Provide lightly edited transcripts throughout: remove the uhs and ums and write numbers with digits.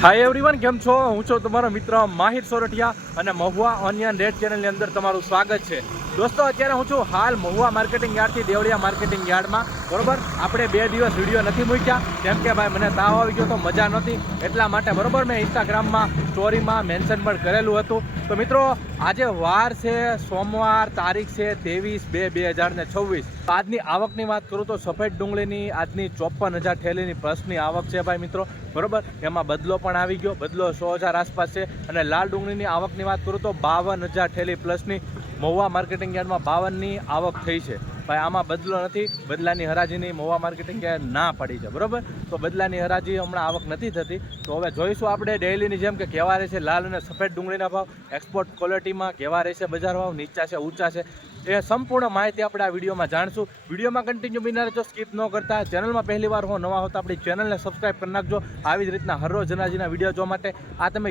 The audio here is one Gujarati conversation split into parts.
હાય એવરીવન, કેમ છો? હું છું તમારો મિત્ર માહિર સોરઠિયા અને મહુવા ઓનિયન રેડ ચેનલની અંદર તમારું સ્વાગત છે. દોસ્તો, અત્યારે હું છું હાલ મહુવા માર્કેટિંગ યાર્ડથી દેવળિયા માર્કેટિંગ યાર્ડમાં. બરોબર, આપણે 2 દિવસ વિડીયો નથી મૂક્યા કેમ કે ભાઈ મને તાવ આવી ગયો તો મજા નહોતી, એટલા માટે બરોબર મેં ઇન્સ્ટાગ્રામમાં સ્ટોરીમાં મેન્શન પણ કરેલું હતું. તો મિત્રો, આજે વાર છે સોમવાર, તારીખ છે 23/2/2026. આજની આવકની વાત કરું તો સફેદ ડુંગળીની આજની 54,000 થેલીની પ્લસની આવક છે ભાઈ મિત્રો. બરોબર, એમાં બદલો પણ આવી ગયો, બદલો 100,000 આસપાસ છે. અને લાલ ડુંગળીની આવકની વાત કરું તો 52,000 થેલી પ્લસની મહુવા માર્કેટિંગ યાર્ડમાં 52ની આવક થઈ છે. ભાઈ આમાં બદલો નથી, બદલાની હરાજીની મહુવા માર્કેટિંગ યાર્ડ ના પડી છે. બરોબર, તો બદલાની હરાજી હમણાં આવક નથી થતી. તો હવે જોઈશું આપણે ડેઇલીની જેમ કે કેવા રહેશે લાલ અને સફેદ ડુંગળીના ભાવ, એક્સપોર્ટ ક્વોલિટીમાં કેવા રહેશે બજાર ભાવ, નીચા છે ઊંચા છે, એ સંપૂર્ણ માહિતી આપણે આ વિડીયોમાં જાણશું. વિડીયોમાં કન્ટિન્યુ બિના રહેજો, સ્કીપ ન કરતા. ચેનલમાં પહેલી વાર હો નવા હો તો આપણી ચેનલને સબસ્ક્રાઈબ કરી નાખજો. આવી જ રીતના હરરોજ હરાજીના વિડીયો જોવા માટે આ તમે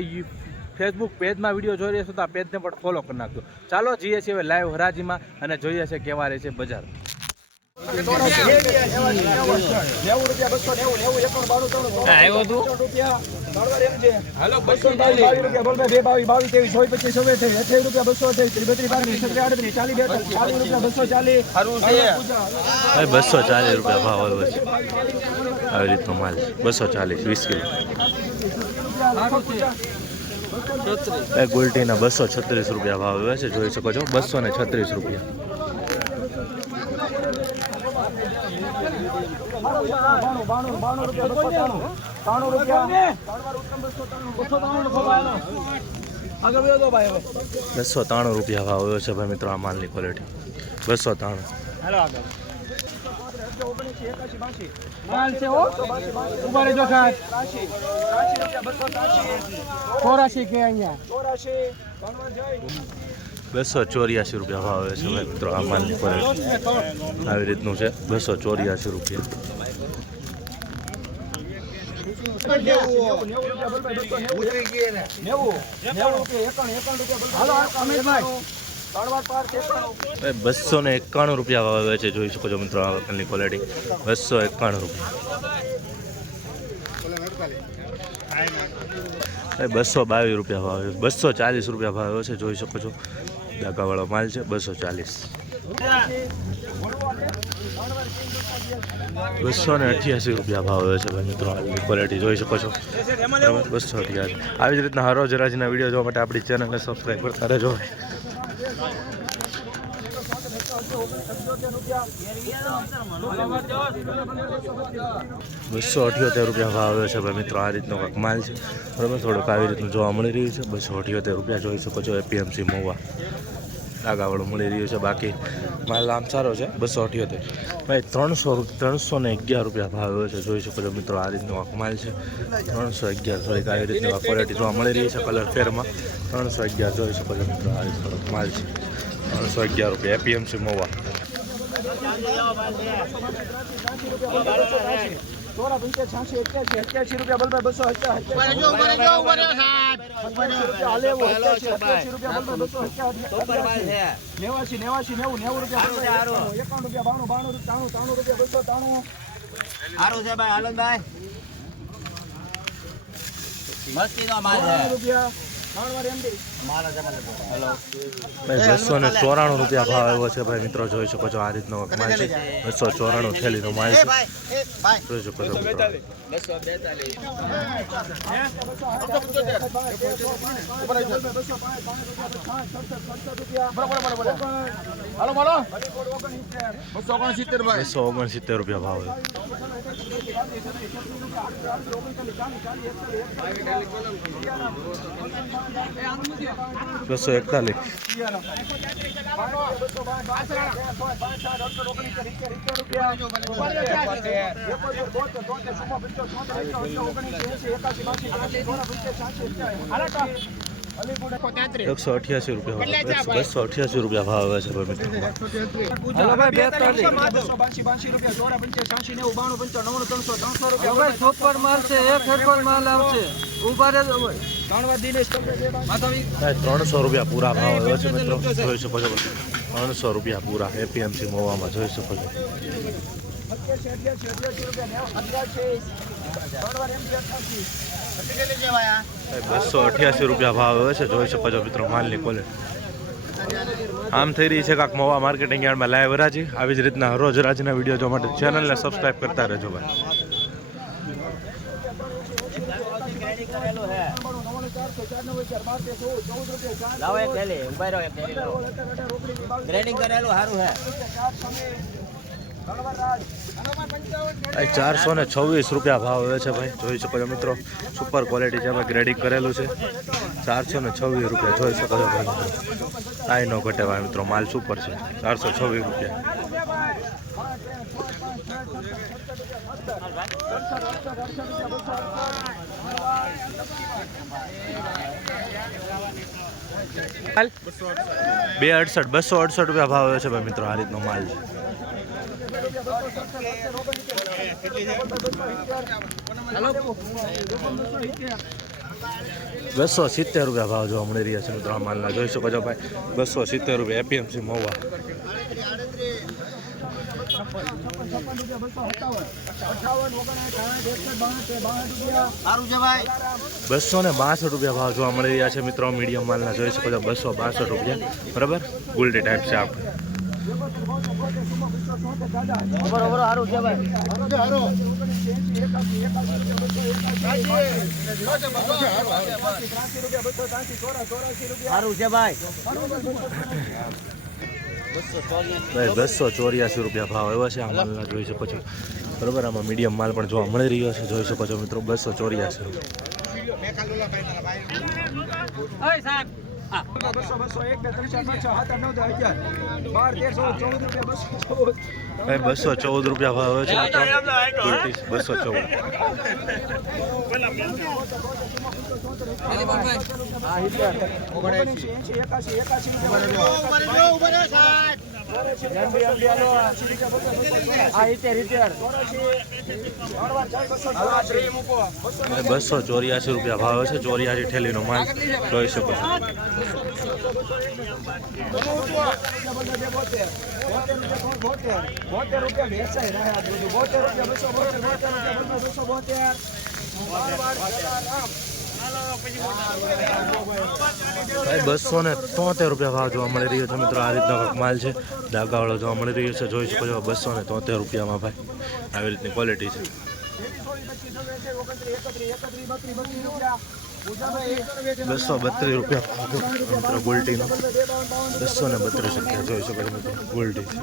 ફેસબુક પેજમાં વિડીયો જોઈ રહ્યા છો તો આ પેજને પણ ફોલો કરી નાખજો. ચાલો જઈએ છીએ હવે લાઈવ હરાજીમાં અને જોઈએ છે કેવા રહે છે બજાર. ₹240 ભાવ આવ્યો છે. આવી રીતનો માલ 240 20 કિલો. ગોલ્ટીના ₹236 ભાવ આવ્યા છે, જોઈ શકો છો. ₹236. ₹293 ભાવ આવ્યો છે ભાઈ મિત્રો. આ માલની ક્વોલિટી 293. માલ છે હો, ઉભા રહેજો ખાસ. 84 કે અહીંયા ₹284 ભાવ આવે છે ભાઈ મિત્રો. આ માલની ક્વોલિટી આવી રીતનું છે. ₹284. ₹291 ભાવ આવે છે, જોઈ શકો છો મિત્રો. આ વખતની ક્વોલિટી ₹291. ₹222 ભાવ આવે. ₹240 ભાવ આવ્યો છે, જોઈ શકો છો. દાગાવાળો માલ છે. 240. ₹288 ભાવ આવે છે ભાઈ મિત્રો. હાલની ક્વોલિટી જોઈ શકો છો. 288. આવી જ રીતના હરોજ હરાજીના વિડીયો જોવા માટે આપણી ચેનલને સબસ્ક્રાઈબ કરતા રહેજો. ₹278 ભાવ આવ્યો છે ભાઈ મિત્રો. આ રીતનો કાંક માલ છે. બરાબર, થોડુંક આવી રીતનું જોવા મળી રહ્યું છે. ₹278 જોઈ શકો છો. એપીએમસી મહુવા ડાગાવાળું મળી રહ્યું છે. બાકી માલ આમ સારો છે. 278 ભાઈ. ₹311 ભાવ આવ્યો છે, જોઈ શકો છો મિત્રો. આ રીતનો કાંક માલ છે. 311. થોડીક આવી રીતની ક્વોલિટી જોવા મળી રહી છે કલર ફેરમાં. 311 જોઈ શકો છો મિત્રો. આ રીતનો માલ છે. ₹311 એપીએમસી મહુવા. ₹294 ભાવ આવ્યો છે ભાઈ મિત્રો. જોઈ શકો છો. આ રીતનો માલ છે. 294 થેલીનો માલ છે, જોઈ શકો છો મિત્રો. ₹269 ભાવ આવ્યો. 241. ₹188 ભાવ આવે છે મિત્રો. સુપર માલ છે. 1 માલ આવશે. ઉભા રહેજો ભાઈ. ₹300 પૂરા ભાવ આવ્યો છે મિત્રો. જોઈ શકો છો. ₹300 પૂરા એપીએમસી મહુવામાં જોઈ શકો છો. ₹88 ₹88 ₹88 ₹288 ભાવ આવે છે. જોઈ શકો છો મિત્રો માલની ક્વોલિટી. આમ થઈ રહી છે કાંક મહુવા માર્કેટિંગ યાર્ડમાં લાઈવ હરાજી. આવી જ રીતના રોજ હરાજીના વિડીયો જોવા માટે ચેનલને સબસ્ક્રાઈબ કરતા રહેજો ભાઈ. ગ્રેડિંગ કરેલું સારું હે. ₹426 ભાવ આવે છે ભાઈ. જોઈ શકો છો મિત્રો સુપર ક્વોલિટી છે ભાઈ. ગ્રેડિંગ કરેલું છે. ₹426 જોઈ શકો છો ભાઈ મિત્રો. કાંઈ ન ઘટે ભાઈ મિત્રો. માલ સુપર છે. ₹426. ₹268 ભાવ આવે છે ભાઈ મિત્રો. આ રીતનો માલ છે. ₹270 ભાવ જોવા મળી રહ્યા છે મિત્રો આ માલના. જોઈ શકો છો ભાઈ ₹270 એપીએમસી મહુવા. ₹262 ભાવ જોવા મળી રહ્યા છે મિત્રો મીડિયમ માલના. જોઈ શકો છો ₹262 બરાબર. ગોલ્ડી ટાઈપ છે આપણે. ₹284 ભાવ એવા છે આ માલના. જોઈ શકો છો બરાબર. આમાં મીડિયમ માલ પણ જોવા મળી રહ્યો છે. જોઈ શકો છો મિત્રો ₹284. ₹214 ભાવ આવે છે મિત્રો. ₹214. ₹284 ભાવ આવે છે. 84 ઠેલીનો માલ જોઈ શકો છો. ₹273 ભાવ જોવા મળી રહ્યો છે મિત્રો. આ રીતનો માલ છે. ડાગાવાળો જોવા મળી રહ્યો છે. જોઈ શકો છો ₹273 ભાઈ. આવી રીતની ક્વોલિટી છે. ₹232 ગોલ્ટીનો. 232 જોઈ શકો છો મિત્રો. ગોલ્ટી છે.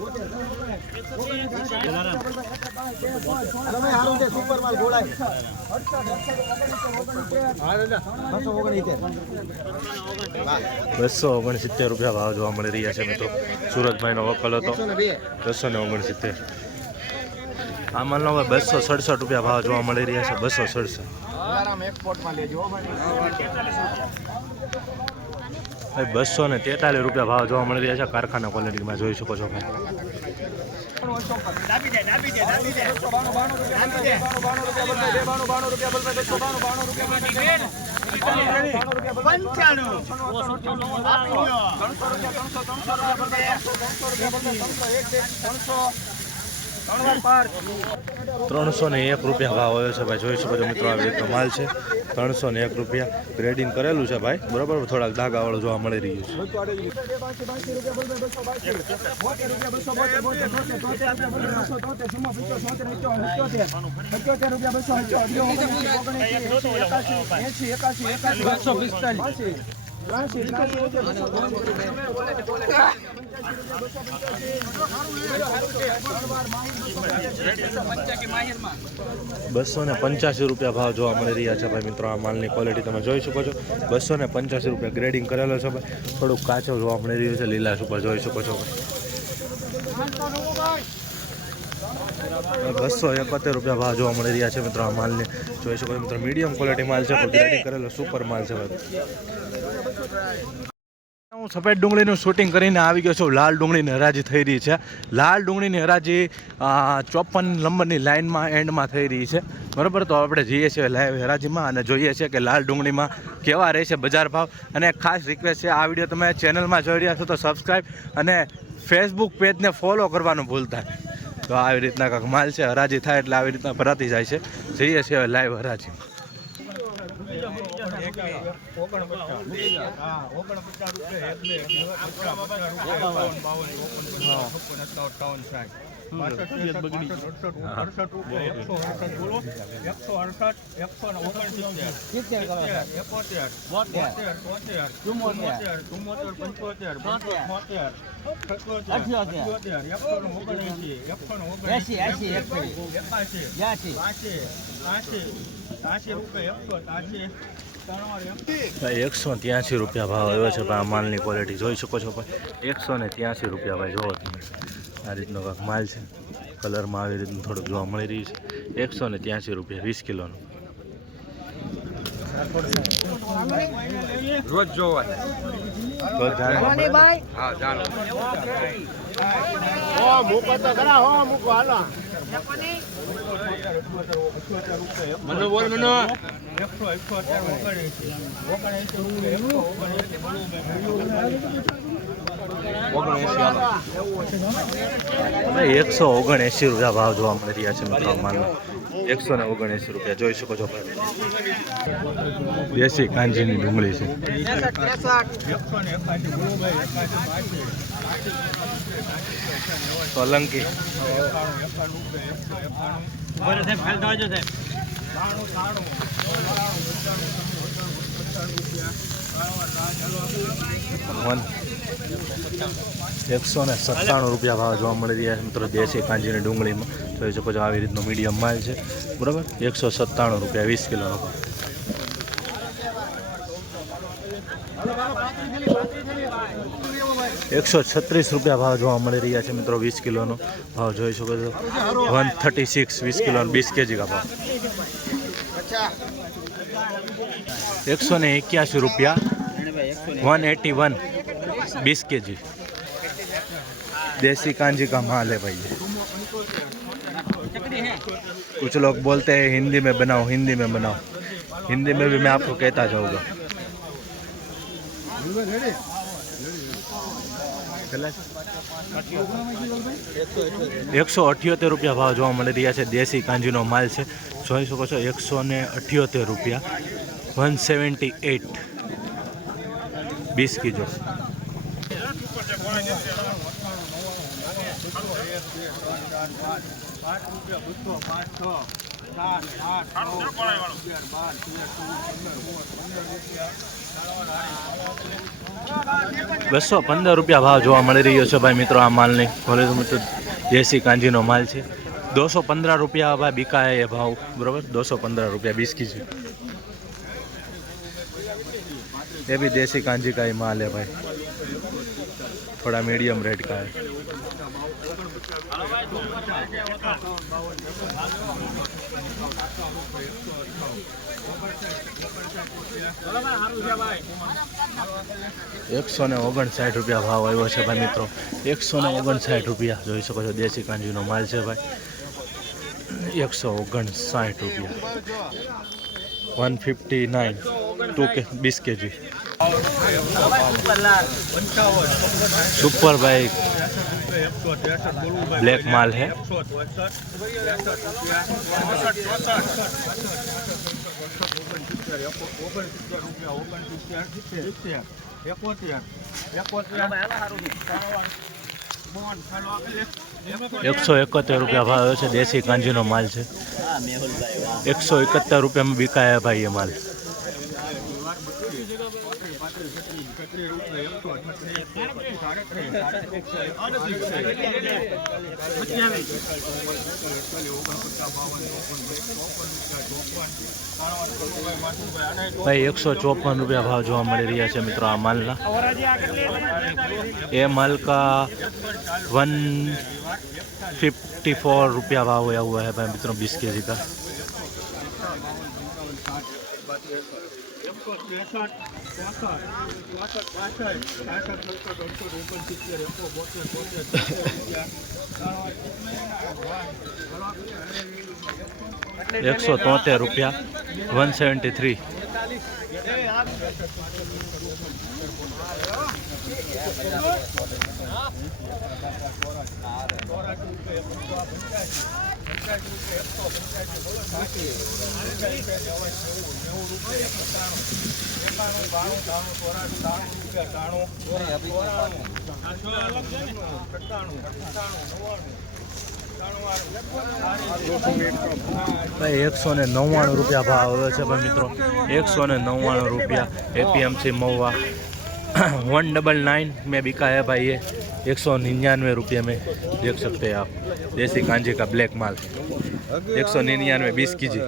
₹269 ભાવ જોવા મળી રહ્યા છે મિત્રો. સુરતભાઈનો વકલ હતો. 269. આ માલનો હવે ₹267 ભાવ જોવા મળી રહ્યા છે. 267. ₹243 ભાવ જોવા મળી રહ્યા છે કારખાના ક્વોલિટીમાં. જોઈ શકો છો ભાઈ. ₹301 ભાવ આવ્યો છે ભાઈ. જોઈ શકો છો મિત્રો. આવી રીતનો માલ છે. ₹301 ગ્રેડિંગ કરેલું છે ભાઈ બરાબર. થોડાક ધાગાવાળું જોવા મળી રહ્યું છે. ₹285 ભાવ જોવા મળી રહ્યા છે ભાઈ મિત્રો. આ માલની ક્વોલિટી તમે જોઈ શકો છો. ₹285 ગ્રેડિંગ કરેલો છે ભાઈ. થોડુંક કાચો જોવા મળી રહ્યું છે. લીલા સુપર જોઈ શકો છો ભાઈ. ₹271 ભાવ જોવા મળી રહ્યા છે મિત્રો. આ માલને જોઈ શકો છો મિત્રો. મીડિયમ ક્વોલિટી માલ છે. ગ્રેડિંગ કરેલો સુપર માલ છે ભાઈ. હું સફેદ ડુંગળીનું શૂટિંગ કરીને આવી ગયો છું. લાલ ડુંગળીની હરાજી થઈ રહી છે. લાલ ડુંગળીની હરાજી 54 નંબરની લાઇનમાં એન્ડમાં થઈ રહી છે બરાબર. તો આપણે જઈએ છીએ લાઈવ હરાજીમાં અને જોઈએ છીએ કે લાલ ડુંગળીમાં કેવા રહેશે બજાર ભાવ. અને ખાસ રિક્વેસ્ટ છે, આ વિડીયો તમે ચેનલમાં જોઈ રહ્યા છો તો સબસ્ક્રાઈબ અને ફેસબુક પેજને ફોલો કરવાનું ભૂલતા નહીં. તો આવી રીતના કાંઈક માલ છે. હરાજી થાય એટલે આવી રીતના ભરાતી જાય છે. જઈએ છીએ લાઈવ હરાજી. ભાઈ 183 રૂપિયા ભાવ આવ્યો છે ભાઈ. આ માલની ક્વોલિટી જોઈ શકો છો ભાઈ. 183 રૂપિયા ભાઈ. જોવો તમે આ રીતનો કાંક માલ છે. કલરમાં આવી રીતનું થોડુંક જોવા મળી રહ્યું છે. 183 રૂપિયા 20 કિલોનું. રોજ જોવાય. તો જાણવા મળે. હા જાણો. મને બોલ મને. ભાઈ 179 રૂપિયા ભાવ જોવા મળી રહ્યા છે મિત્રો માલનો. 179 રૂપિયા જોઈ શકો છો ભાઈ. દેશી કાંજીની ડુંગળી છે. સોલંકી વન 197 રૂપિયા ભાવ જોવા મળી રહ્યા છે મિત્રો દેશી કાંજીની ડુંગળીમાં. જોઈ શકો છો આવી રીતનો મીડિયમ માલ છે બરાબર. 197 રૂપિયા 20 કિલોનો ભાવ. ₹136 ભાવ જોવા મળી રહ્યા છે મિત્રો 20 કિલોનો ભાવ જોઈ શકો છો. 136 20 કિલો 20 kg का भाव. 181 रुपया 181 20 kg. देसी कांजी का माल है भाई. कुछ लोग बोलते हैं हिंदी में बनाओ, हिंदी में बनाओ. हिंदी में भी मैं आपको कहता जाऊँगा. 178 રૂપિયા ભાવ જોવા મળી રહ્યા છે. દેશી કાંજીનો માલ છે જોઈ શકો છો. 178 રૂપિયા 178 20 કિલો. ₹215 ભાવ જોવા મળી રહ્યો છે ભાઈ મિત્રો આ માલની. બોલે તો મિત્રો દેશી કાંજીનો માલ છે. 215 રૂપિયા भाई बिका है ये भाव बराबर. 215 रुपया 20 की. ये भी देसी कांजी का ही माल है भाई. थोड़ा मीडियम रेट का है. ₹159 ભાવ આવ્યો છે ભાઈ મિત્રો. 159 રૂપિયા જોઈ શકો છો. દેશી કાંજીનો માલ છે ભાઈ. 159 રૂપિયા 159 20 kg. सुपर भाई ब्लैक माल है. ₹171 भाव है. देसी कांजीनो माल है. 171 रुपया में बिका है भाई ये माल. भाई 154 रुपया भाव जो मिल रहा है मित्रों आ मालना. ये माल का 154 रुपया भाव हुआ हुआ है भाई मित्रों 20 kg का. ₹173 173. ભાઈ 199 રૂપિયા ભાવ આવે છે ભાઈ મિત્રો, 199 रुपया APMC महुआ 199 में बिका है भाई ये, 199 रुपये में देख सकते हैं आप, देसी कांजी का ब्लैक माल 199 20 कीजिए।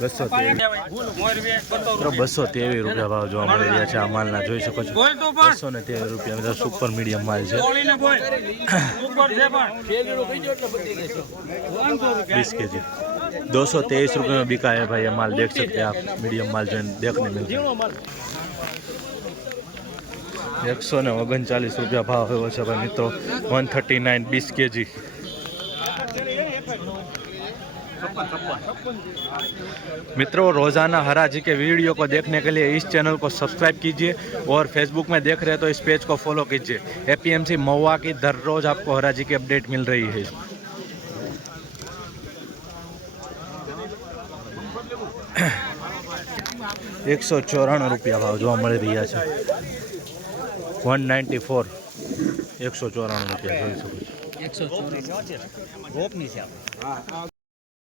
બસો 223 રૂપિયા ભાવ જોવા મળી રહ્યા છે આ માલના, જોઈ શકો છો 223 રૂપિયા સુપર મીડિયમ માલ છે 20 केजी 223 रुपये में बिका है भाई ये माल, देख सकते हैं आप, मीडियम माल जो देखने मिलता है। 139 रुपया भाव है भाई मित्रों, 139 20 केजी। मित्रों रोजाना हराजी के वीडियो को देखने के लिए इस चैनल को सब्सक्राइब कीजिए और फेसबुक में देख रहे हैं तो इस पेज को फॉलो कीजिए। APMC महुआ की हर रोज आपको हराजी की अपडेट मिल रही है। 194 રૂપિયા ભાવ જોવા મળી રહ્યા છે, 194 194 રૂપિયા જોઈ શકો છો।